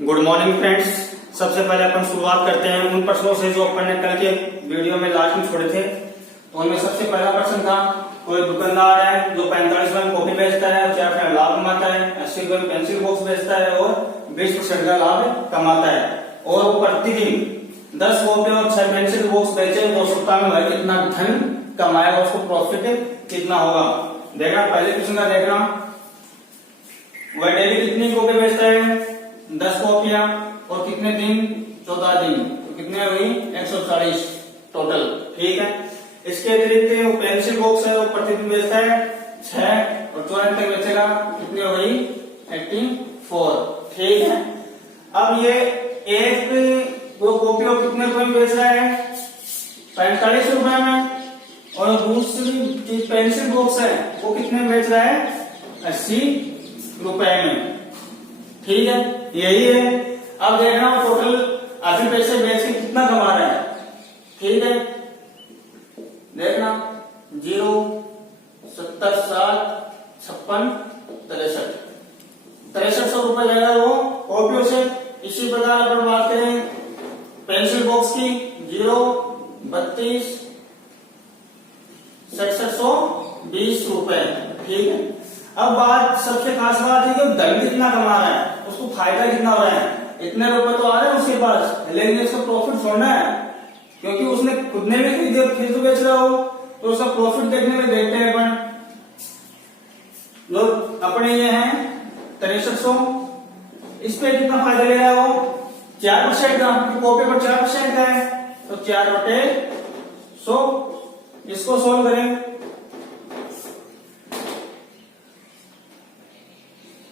Good morning friends. सबसे पहले अपन शुरुआत करते हैं उन प्रश्नों से जो अपन ने कल के वीडियो में लास्ट में छोड़े थे। तो उनमें सबसे पहला प्रश्न था, कोई दुकानदार है जो 45 रुपए में कॉपी बेचता है और 4% लाभ कमाता है, 80 रुपए में पेंसिल बॉक्स बेचता है और 20% का लाभ कमाता है, और वो प्रतिदिन 10 कॉपी और 6 पेंसिल बॉक्स बेचे तो सप्ताह में वह कितना धन कमाएगा, उसको प्रॉफिट कितना होगा। देखना पहले क्वेश्चन का, देखना वह डेली कितनी कॉपी बेचता है, 10 कॉपियां, और कितने दिन, 14 दिन, तो कितने हुई 140 टोटल। ठीक है। इसके अतिरिक्त वो पेंसिल बॉक्स है वो प्रतिदिन बेचता है 6 और 14 तक बेचेगा, कितनी हो गई 84। ठीक है। अब ये एक वो कॉपी और कितने रुपए में बेच रहा है, 45 रुपए में, और दूसरी पेंसिल बॉक्स है वो कितने बेच रहा है, 80 रुपए में। ठीक है, यही है। अब देखना टोटल आधे पैसे बेच के कितना कमा रहा है। ठीक है, देखना 0 70 7 56 6300 रुपए लेगा वो कॉपियों से। इसी प्रकार अपन बात करें पेंसिल बॉक्स की, 0 32 6720 रुपए। ठीक है। अब बात सबसे खास बात है कि धन कितना कमा रहा है, उसको फायदा कितना हो रहा है। इतने रुपए तो आ रहे हैं उसके पास, लेकिन इसका प्रॉफिट छोड़ना है, क्योंकि उसने खुद ने भी खरीदे फिर तो बेच रहा हो, तो उसका प्रॉफिट देखने में देखते हैं अपन। लोग अपने ये हैं 6300, इस पे कितना फायदा ले रहा है वो, 4% का, कॉपी पर 4% का है, तो 4/100। इसको सोल्व करें,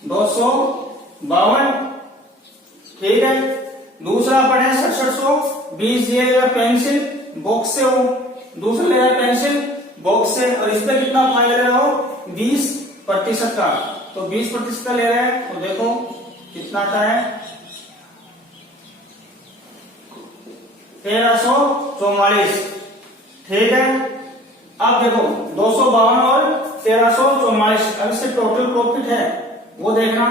252। ठीक है। दूसरा पढ़े 6720 दिए पेंसिल बॉक्स से, वो दूसरा ले रहा पेंसिल बॉक्स से, और इस पे कितना फायदा ले रहा हो, 20% का, तो 20% का ले रहा है, तो देखो कितना आता है 1344। ठीक है। अब देखो 252 और 1344, अब इससे टोटल प्रॉफिट है वो देखना,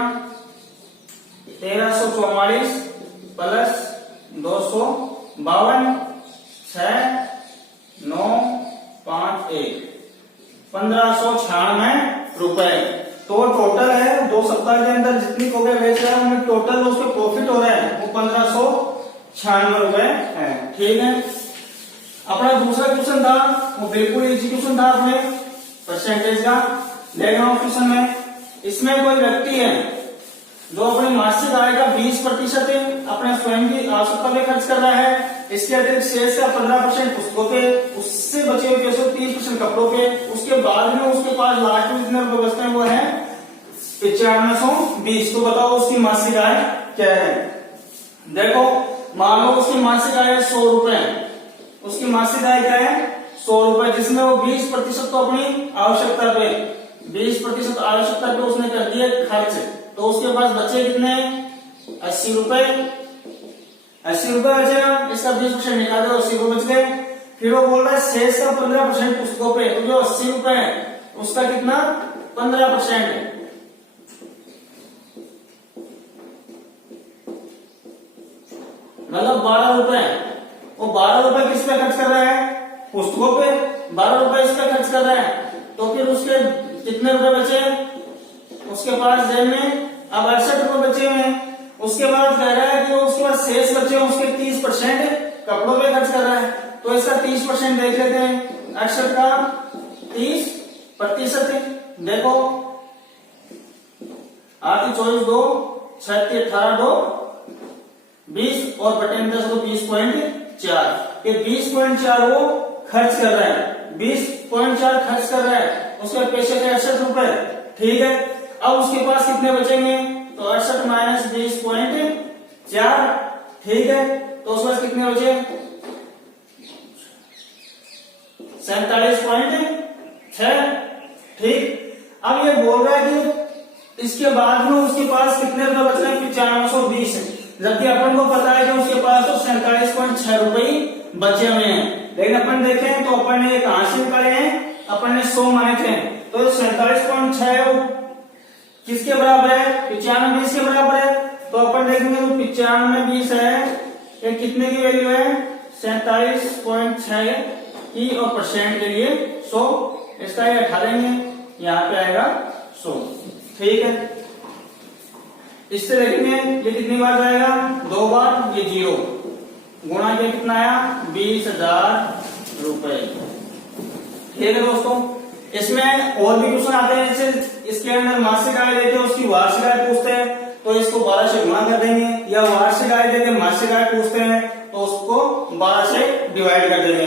1344 प्लस 252 6 9 5 1 1596 रुपए। तो टोटल है 2 सप्ताह के अंदर जितनी कॉपी बेच रहा है उनमें टोटल उसके प्रॉफिट हो रहा है वो 1596 रुपए है। ठीक है। अपना दूसरा क्वेश्चन था वो बिल्कुल इजी क्वेश्चन था अपने परसेंटेज का। देखना क्वेश्चन में, इसमें कोई व्यक्ति है जो अपनी मासिक आय का 20% अपने स्वयं की आवश्यकता पे खर्च कर रहा है, इसके अतिरिक्त शेष का 15% पुस्तकों पे, उससे बचे हुए पैसे 30% कपड़ों पे, उसके बाद में उसके पास लास्ट में जितने रुपए बचते हैं वो है 9520। तो बताओ उसकी मासिक आय क्या है। देखो मान लो उसकी मासिक आय है 100 रुपए, उसकी मासिक आय क्या है 100 रुपए, जिसमें वो 20% तो अपनी आवश्यकता पे, 20% आवश्यकता पे उसने कर दिया खर्च, तो उसके पास बचे कितने 80 रुपए, 80 रुपए बचेगा, इसका 20% निकाल दो, 80 रुपए बच गए। फिर वो बोल रहा है शेष का 15% पुस्तकों पे, तो जो 80 रुपए है उसका कितना 15% है, मतलब 12 रुपए। वो 12 रुपए किस पे खर्च कर रहा है, पुस्तकों पे, 12 रुपए इस पे खर्च कर रहा है, तो फिर उसके कितने रुपए बचे उसके पास जेब में, अब 68 रुपए बचे हुए हैं। उसके बाद कह रहा है कि वो उसके पास शेष बचे हैं उसके 30% कपड़ों पे खर्च कर रहा है, तो इसका 30% देख लेते हैं। 68 का 30%, देखो 8 24 2 6 18 2 20 और बटे 10 तो 20.4, ये 20.4 वो खर्च कर रहा है, 20.4 खर्च कर रहा है, उसके पैसे थे 68 रुपए। ठीक है। अब उसके पास कितने बचेंगे, तो 68 माइनस 20.4। ठीक है। तो उसके पास कितने बचे 47.6। ठीक। अब ये बोल रहा है कि इसके बाद में उसके पास कितने रुपए बच रहे हैं, 9520, जबकि अपन को पता है कि उसके पास तो 47.6 रुपए ही बचे हुए हैं। लेकिन अपन देखें तो अपन ने कहां से निकाले हैं, अपन ने 100 माने थे, तो 47.6 किसके बराबर है, 95 20 के बराबर है, तो अपन देखेंगे तो 95 है, ये कितने की वैल्यू है 47.6 की, और परसेंट के लिए 100, इसका ये हटा देंगे, यहाँ पे आएगा 100। ठीक है, इससे देखेंगे ये कितनी बार जाएगा, 2 बार, ये 0 गुणा के कितना आया 20,000 रुपए। ठीक है दोस्तों, इसमें और भी क्वेश्चन आते हैं, जैसे इसके अंदर मासिक आय देते हैं उसकी वार्षिक आय पूछते हैं तो इसको 12 से गुणा कर देंगे, या वार्षिक आय देते मासिक आय पूछते हैं तो उसको 12 से डिवाइड कर देंगे।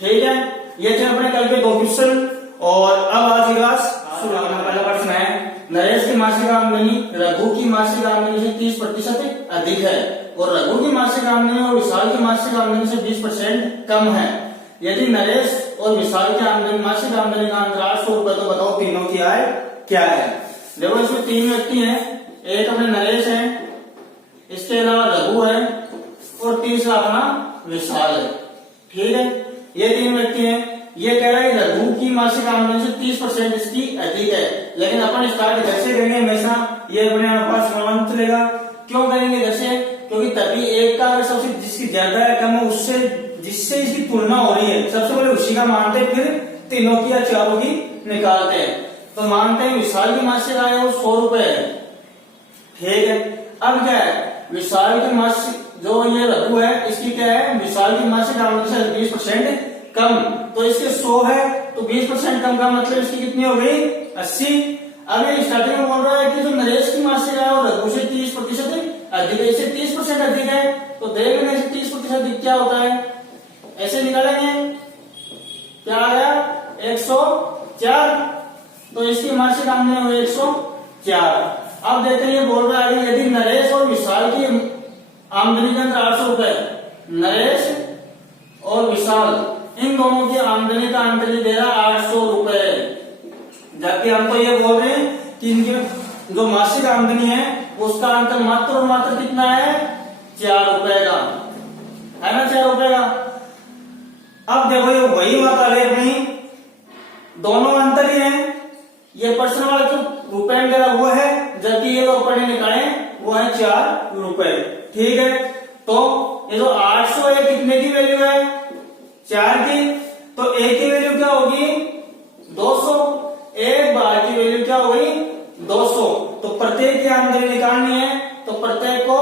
ठीक है, ये थे अपने कल के 2 क्वेश्चन। और अब आज की क्लास शुरू करना। पहला प्रश्न है, नरेश की मासिक आमदनी रघु की मासिक आमदनी से 30% अधिक है और रघु की मासिक आमदनी और विशाल की मासिक आमदनी से 20% कम है। यदि नरेश और विशाल की आमदनी मासिक आमदनी का अंतर 800 रुपए, तो बताओ तीनों की आय क्या है। देखो इसमें 3 व्यक्ति हैं, एक अपने नरेश है, इसके अलावा रघु है और तीसरा अपना विशाल है। ठीक है, ये 3 व्यक्ति हैं। ये कह रहा है रघु की मासिक आमदनी से 30% इसकी अधिक है, लेकिन अपन स्टार्ट जैसे करेंगे हमेशा ये अपने पास समान चलेगा। क्यों करेंगे जैसे, क्योंकि तभी एक का अगर सबसे जिसकी ज्यादा है कम है उससे जिससे इसकी तुलना हो रही है सबसे पहले उसी का मानते हैं, फिर तीनों की या चारों की निकालते हैं। तो मानते हैं विशाल की मासिक आय वो 100 रुपए है। ठीक है, अब क्या है, विशाल की मासिक जो ये रघु है इसकी क्या है, विशाल की मासिक आमदनी से 20% कम, तो इसके 100 है तो 20% कम का मतलब इसकी कितनी हो गई 80। अब ये स्टार्टिंग में बोल रहा है कि जो नरेश की मासिक आय और रघु से 30% अधिक है, इसे 30% अधिक है, तो देख लेंगे 30% अधिक क्या होता है, ऐसे निकालेंगे, क्या आ गया 104, तो इसकी मासिक आमदनी हुई 104। अब देखते हैं ये बोल रहा है यदि नरेश और विशाल की आमदनी के अंदर 800 रुपए, नरेश और विशाल इन दोनों की आमदनी का अंतर दे रहा 800 रुपए, जबकि हमको ये बोल रहे हैं कि इनकी जो मासिक आमदनी है उसका अंतर मात्र और मात्र कितना है 4 रुपए का, है ना, 4 रुपए का। अब देखो ये वही बात आ गई अपनी, दोनों अंतर ही है, ये पर्सन वाला जो रुपए में दे रहा वो है, जबकि ये जो ऊपर निकाले वो है 4 रुपए। ठीक है, तो ये जो 800 है कितने की वैल्यू है 4 की, तो एक की वैल्यू क्या होगी 200, एक बार की वैल्यू क्या होगी 200। तो प्रत्येक की आमदनी निकालनी है तो प्रत्येक को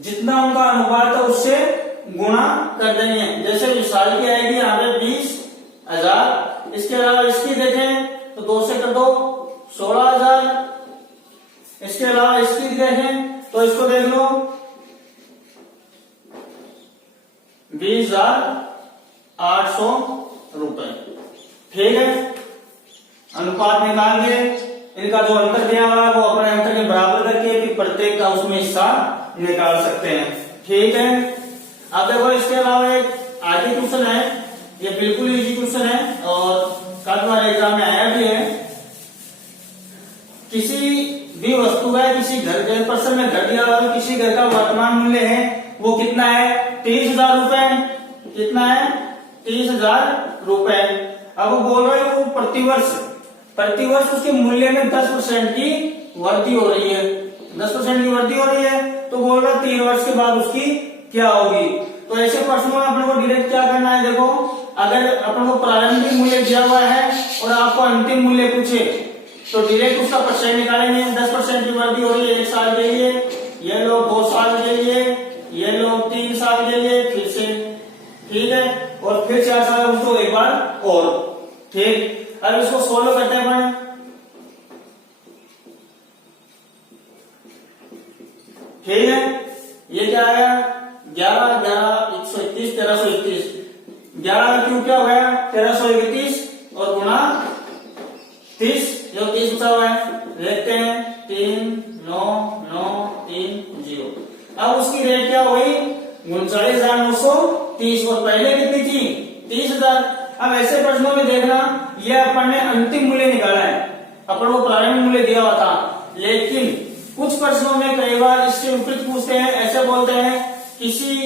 जितना उनका अनुपात है उससे गुणा कर देंगे। जैसे विशाल की आएगी यहाँ पे 20,000, इसके अलावा इसकी देखें तो 2 से कर दो 16,000, इसके अलावा इसकी देखें तो इसको देख लो 20,800 रुपए। ठीक है, अनुपात निकाल के इनका जो अंतर दिया हुआ है वो अपने अंतर के बराबर करके फिर प्रत्येक का उसमें हिस्सा निकाल सकते हैं। ठीक है, अब देखो इसके अलावा एक आगे क्वेश्चन है, ये बिल्कुल इजी क्वेश्चन है और काफी बार एग्जाम में आया भी है। किसी भी वस्तु का किसी घर के पर्सन में घर दिया हुआ है, किसी घर का वर्तमान मूल्य है वो कितना है 30,000 रुपए, कितना है 30,000 रुपए। अब वो बोल रहे हैं वो प्रतिवर्ष उसके मूल्य में 10% की वृद्धि हो रही है, 10% की वृद्धि हो रही है, तो बोल रहा है 3 वर्ष के बाद उसकी क्या होगी। तो ऐसे प्रश्नों में अपने को डायरेक्ट क्या करना है, देखो अगर अपने को प्रारंभिक मूल्य दिया हुआ है और आपको अंतिम मूल्य पूछे तो डायरेक्ट उसका परसेंट निकालेंगे। 10% की वृद्धि हो रही है 1 साल के लिए, ये लो 2 साल के लिए, ये लो 3 साल के लिए, फिर से ठीक है, और फिर 4 साल उसको एक बार और। ठीक, अब इसको सोल्व करते हैं अपन। ठीक है, ये क्या आया 11, 131, 1331, 11 का क्यूब क्या हो गया 1331 और गुणा 30, जो 30 बचा हुआ है देखते हैं 3, 9, 9, 3, 0। अब उसकी रेट क्या हुई 39,930 और पहले कितनी थी 30,000। अब ऐसे प्रश्नों में देखना ये अपन ने अंतिम मूल्य निकाला है, अपन को प्रारंभिक मूल्य दिया हुआ था, लेकिन कुछ प्रश्नों में कई बार इससे विपरीत पूछते हैं। ऐसे बोलते हैं किसी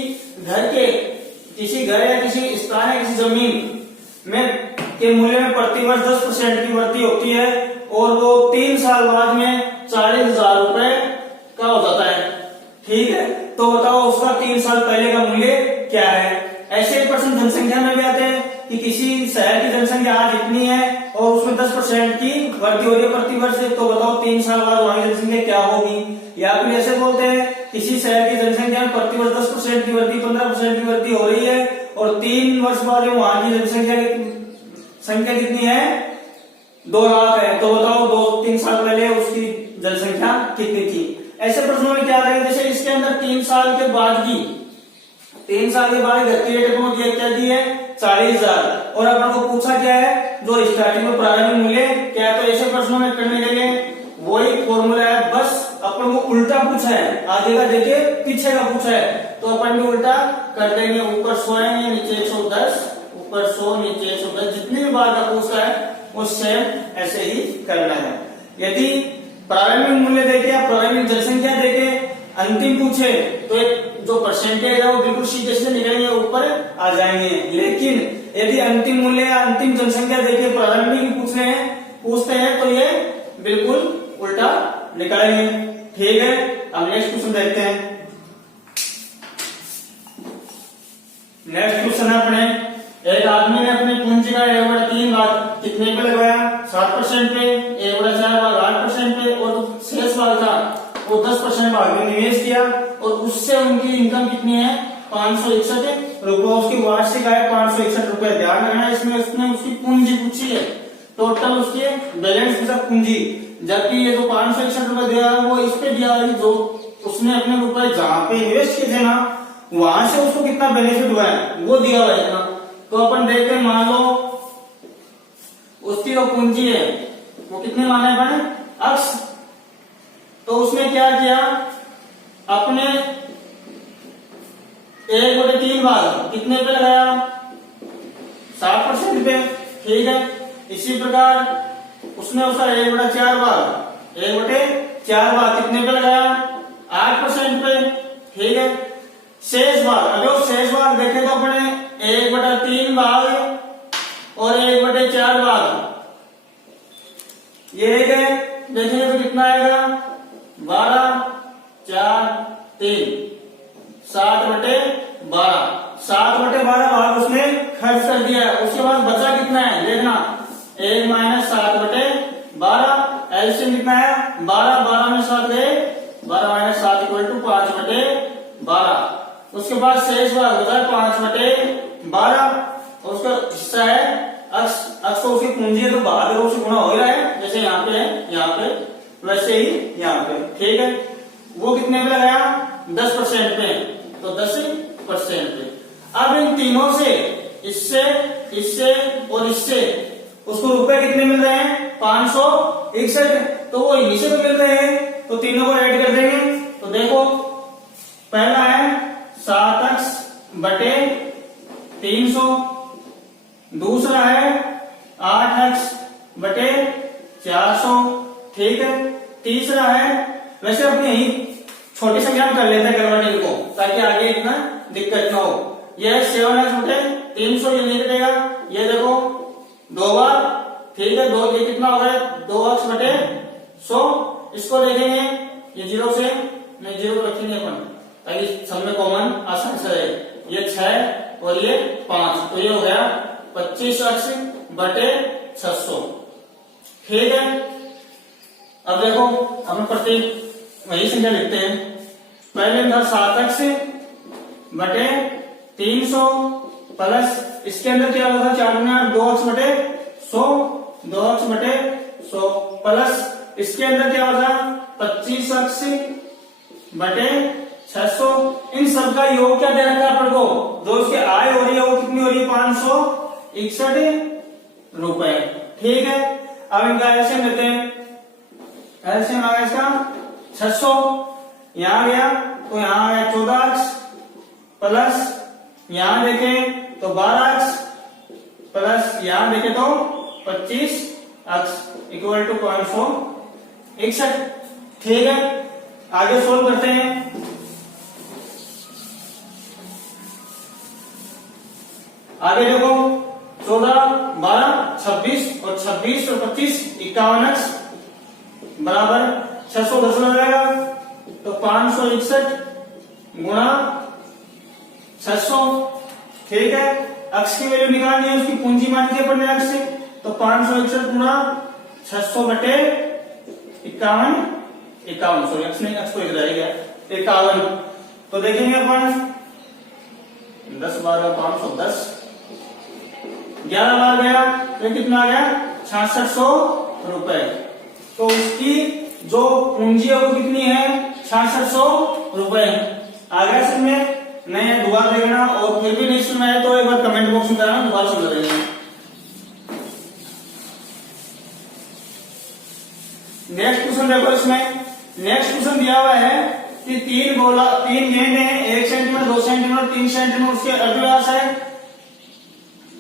घर या किसी स्थान या किसी जमीन में के मूल्य में प्रतिवर्ष 10% की वृद्धि होती है और वो 3 साल बाद में 40,000 रुपए का हो जाता है। ठीक है, तो बताओ उसका 3 साल पहले का मूल्य क्या है। ऐसे प्रश्न जनसंख्या में भी आते हैं कि किसी शहर की जनसंख्या आज इतनी है और उसमें 10% की वृद्धि हो रही है प्रति वर्ष, तो बताओ 3 साल बाद वहां की जनसंख्या क्या होगी। या फिर ऐसे बोलते हैं किसी शहर की जनसंख्या में प्रति वर्ष 10% की वृद्धि, 15% की वृद्धि हो रही है और 3 वर्ष बाद वहां की संख्या कितनी है, 2 लाख है, तो बताओ 2-3 साल पहले उसकी जनसंख्या कितनी थी। ऐसे प्रश्नों में क्या करेंगे, जैसे इसके अंदर 3 साल के बाद की 3 साल के बाद घटती रेट अपन को क्या दी है 40,000 और अपन को पूछा क्या है जो स्टार्टिंग में प्रारंभिक मूल्य क्या है। तो ऐसे प्रश्नों में करने के लिए वही फॉर्मूला है, बस अपन को उल्टा पूछा है, आगे का देखिए पीछे का पूछा है, तो अपन भी उल्टा कर देंगे, ऊपर 100 है नीचे 110, ऊपर 100 नीचे 110, जितनी भी बार का पूछा है वो सेम ऐसे ही करना है। यदि प्रारंभिक मूल्य देके या प्रारंभिक जनसंख्या देके अंतिम पूछे तो एक जो परसेंटेज है वो बिल्कुल सीधे से निकलेंगे, ऊपर आ जाएंगे। लेकिन यदि अंतिम मूल्य या अंतिम जनसंख्या देके प्रारंभिक पूछते हैं तो ये बिल्कुल उल्टा निकालेंगे। ठीक है, अब नेक्स्ट क्वेश्चन देखते हैं। नेक्स्ट क्वेश्चन है अपने, एक आदमी ने अपनी पूंजी का 1/3 भाग कितने पे लगाया, 7% पे, 1/4 भाग 8% पे और शेष भाग था वो 10% भाग में निवेश किया और उससे उनकी इनकम कितनी है 561 रुपए, उसकी वार्षिक आय 561 रुपए। ध्यान रखना इसमें उसने उसकी पूंजी पूछी है, टोटल उसके बैलेंस के साथ पूंजी, जबकि ये जो 561 रुपए दिया है वो इस पे दिया है जो उसने अपने रुपए जहां पे इन्वेस्ट किए थे ना वहां से उसको कितना बेनिफिट हुआ है वो दिया हुआ है इतना। तो अपन देखते हैं, मान लो उसकी जो पूंजी है वो कितने माने बने अक्ष, तो उसने क्या किया अपने 1/3 भाग कितने पे लगाया 7% पे। ठीक है, इसी प्रकार उसने उसका 1/4 भाग कितने पे लगाया 8% पे। ठीक है, शेष भाग, अगर शेष भाग देखें तो अपने 1/3 भाग और 1/4 भाग ये है, देखेंगे तो कितना आएगा 12, 4, 3, 7/12, 7/12 भाग उसने खर्च कर दिया है। उसके बाद बचा कितना है देखना, 1 - 7/12, एलसीएम कितना है 12, 12 में 7 गए, 12 - 7 = 5/12। उसके बाद शेष भाग होता है 5/12 और उसका हिस्सा है अक्ष, तो उसकी पूंजी है तो भाग से गुणा हो ही रहा है, जैसे यहाँ पे है यहाँ पे वैसे ही यहाँ पे। ठीक है, वो कितने पे लगाया 10% पे, तो 10% पे। अब इन तीनों से इससे और इससे उसको रुपए कितने मिल रहे हैं 561, तो वो इन्हीं से तो मिल रहे हैं, तो तीनों को ऐड कर देंगे। तो देखो पहला है 7x/300, दूसरा है 8x/400। ठीक है, तीसरा है, वैसे अपने यही छोटी संख्या में कर लेते हैं कन्वर्टिंग को ताकि आगे इतना दिक्कत ना हो। यह 7x/300 ये नहीं कटेगा, ये देखो 2 बार। ठीक है, 2 ये कितना हो गया 2x/100, इसको देखेंगे ये 0 से नहीं 0 रखेंगे अपन ताकि सब में कॉमन आसान से रहे, ये 6 और ये 5, तो ये हो गया 25x/600। ठीक है, अब देखो अपन प्रत्येक वही संख्या लिखते हैं। पहले था 7x/300 प्लस इसके अंदर क्या होगा 4 2x/100, 2x/100 प्लस इसके अंदर क्या होगा 25x/600। इन सब का योग क्या दे रखा है अपन को, जो उसकी आय हो रही है वो कितनी हो रही है 561 रुपए। ठीक है, अब इनका एलसीएम लेते हैं, एलसीएम आ गया इसका 600, यहां गया तो यहां आया 14x प्लस यहां देखें तो 12x प्लस यहां देखें तो 25x = 561। ठीक है, आगे सोल्व करते हैं। आगे देखो 14, 12, 26 और 26 और 25 51x बराबर 610 लगाएगा तो 561 गुणा 600। ठीक है, अक्ष की वैल्यू निकालनी है, उसकी पूंजी मान लीजिए अपने अक्ष से, तो 561 गुणा 600 बटे 51, सॉरी अक्ष नहीं, अक्ष तो इधर रह गया 51। तो देखेंगे अपन 10 12 510, 11 बार गया तो कितना आ गया 6600 रुपए। तो उसकी जो पूंजी है वो कितनी है 6600 रुपए। आ गया समझ में? नहीं दोबारा देखना, और फिर भी नहीं सुना है तो एक बार कमेंट बॉक्स में बताना, दोबारा सुन लेंगे। नेक्स्ट क्वेश्चन देखो, इसमें नेक्स्ट क्वेश्चन दिया हुआ है कि तीन गेंद है, 1 सेंटीमीटर 2 सेंटीमीटर 3 सेंटीमीटर उसके अर्धव्यास है,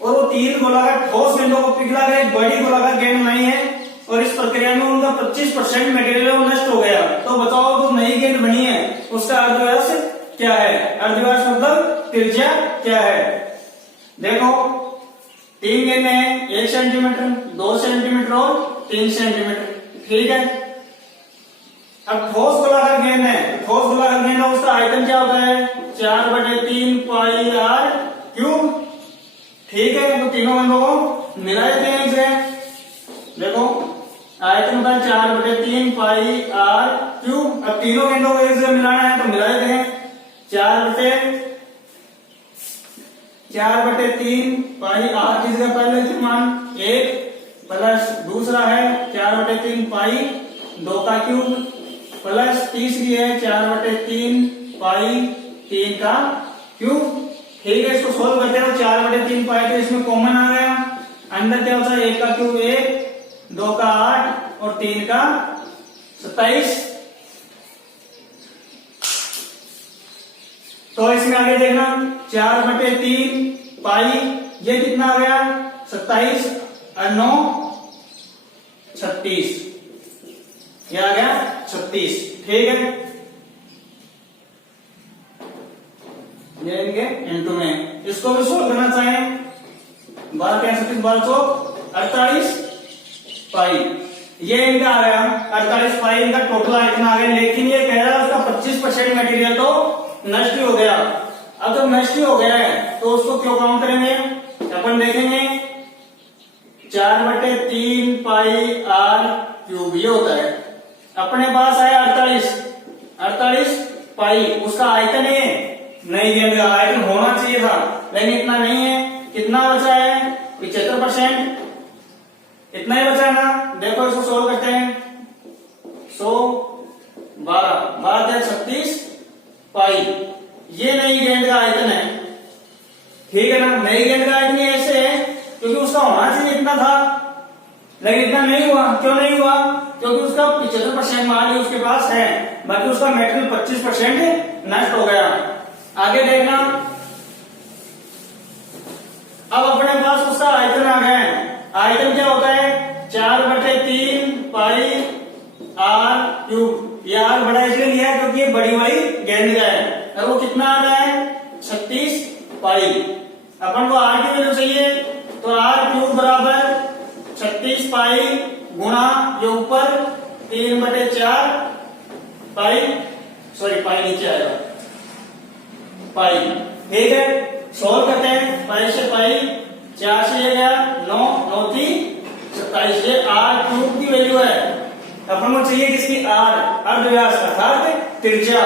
और वो 3 गोलाकार ठोस गेंदों को पिघला गया, एक बड़ी गोलाकार गेंद नहीं है, और इस प्रक्रिया में उनका 25% मटेरियल नष्ट हो गया। तो बताओ जो नई गेंद बनी है उसका अर्धव्यास क्या है? अर्धव्यास मतलब त्रिज्या क्या है? देखो 3 गेंदें हैं, 1 सेंटीमीटर 2 सेंटीमीटर और 3 सेंटीमीटर। ठीक है, अब ठोस गोलाकार गेंद है, ठोस गोलाकार गेंद है, उसका आयतन क्या होता है 4/3 पाई आर क्यूब। ठीक है, तो तीनों गेंदों को मिला देते हैं इसे। देखो आयतन होता है 4/3 पाई आर क्यूब। अब तीनों गेंदों को एक जगह मिलाना है तो मिला देते हैं, 4/3 पाई आर की जगह पहले मान 1 प्लस दूसरा है 4/3 पाई 2 का क्यूब, प्लस तीसरी है 4/3 पाई 3 का क्यूब। ठीक है, इसको सोल्व करते हैं, 4/3 पाई तो इसमें कॉमन आ गया, अंदर क्या होता है 1 का क्यूब 1, 2 का 8 और 3 का 27। तो इसमें आगे देखना 4/3 पाई, ये कितना आ गया 27 और 9 36, ये आ गया 36। ठीक है, ये इनके इनटू में, इसको भी सोल्व करना चाहें 12 क्या 36 12 चौक 48 पाई, ये इनका आ गया 48 पाई, इनका टोटल आयतन आ गया। लेकिन ये कह रहा है उसका 25% मटेरियल तो नष्ट ही हो गया। अब जब नष्ट ही हो गया है तो उसको क्यों काउंट करेंगे? अपन देखेंगे 4/3 पाई आर क्यूब ये होता है, अपने पास आया 48 पाई, उसका आयतन है नहीं गेंद का आयतन होना चाहिए था, लेकिन इतना नहीं है। कितना बचा है 75%, इतना ही बचा है ना। देखो इसको सोल्व करते हैं, 112 36 पाई, ये नई गेंद का आयतन है। ठीक है ना, नई गेंद का आयतन ऐसे है क्योंकि उसका होना चाहिए इतना था, लेकिन इतना नहीं हुआ। क्यों नहीं हुआ? क्योंकि उसका 75% मान उसके पास है, बाकी उसका मेटेरियल 25% नष्ट हो गया। आगे देखना, अब अपने पास उसका आयतन आ गया है। आयतन क्या होता है 4/3 पाई आर क्यूब। ये आर बड़ा इसलिए लिया है क्योंकि ये बड़ी वाली गेंद का है, और वो कितना आ रहा है 36 पाई। अपन को आर की वैल्यू चाहिए, तो आर क्यूब बराबर 36 पाई गुणा ये ऊपर 3/4 पाई, सॉरी पाई नीचे आएगा पाई। ठीक है, सोल्व करते हैं, पाई से पाई 4 से ये गया 9 9 3 27, ये आर क्यूब की वैल्यू है। अपन को चाहिए किसकी आर, अर्धव्यास अर्थात त्रिज्या।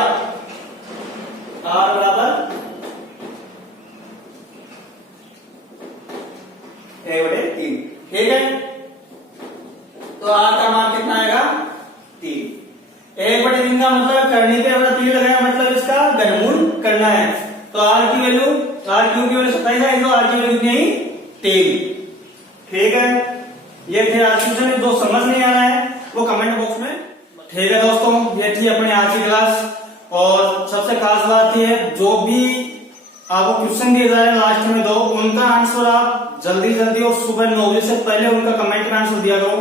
आर बराबर 1/3। ठीक है, तो आर का मान कितना आएगा 3। 1/3 का मतलब करनी पे अपना 3 लगाया, मतलब इसका घनमूल करना है। तो आर की वैल्यू, आर क्यूब की वैल्यू 27 है, तो आर की वैल्यू कितनी आई 3। ठीक है, ये थे आज की क्वेश्चन। जो समझ नहीं आ रहा है वो कमेंट बॉक्स में। ठीक है दोस्तों, ये थी अपनी आज की क्लास, और सबसे खास बात यह है जो भी आपको क्वेश्चन दिए जा रहे हैं लास्ट में दो, उनका आंसर आप जल्दी और सुबह 9 बजे से पहले उनका कमेंट में आंसर दिया करो।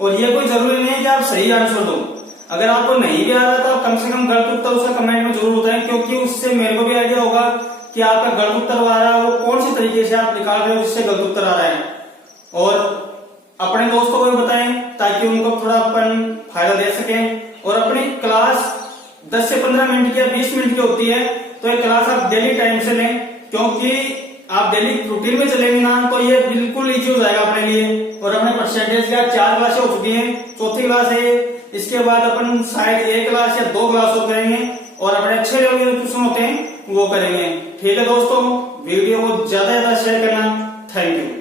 और ये कोई जरूरी नहीं है कि आप सही आंसर दो, अगर आपको नहीं भी आ रहा तो कम से कम गलत उत्तर उसका कमेंट में जरूर बताएं, क्योंकि उससे मेरे को भी आइडिया होगा कि आपका गलत उत्तर आ रहा है वो कौन सी तरीके से आप निकाल रहे हो जिससे गलत उत्तर आ रहा है। और अपने दोस्तों को भी बताएं ताकि उनको थोड़ा अपन फायदा दे सकें, और अपनी क्लास 10 से 15 मिनट की या 20 मिनट की होती है, तो ये क्लास आप डेली टाइम से लें, क्योंकि आप डेली रूटीन में चलेंगे ना तो ये बिल्कुल इजी हो जाएगा अपने लिए। और अपने परसेंटेज का 4 क्लासें हो चुकी हैं, चौथी क्लास है ये। इसके बाद अपन शायद 1 क्लास या 2 क्लास और करेंगे और अपने अच्छे लेवल के क्वेश्चन होते हैं वो करेंगे। ठीक है दोस्तों, वीडियो को ज्यादा शेयर करना। Thank you.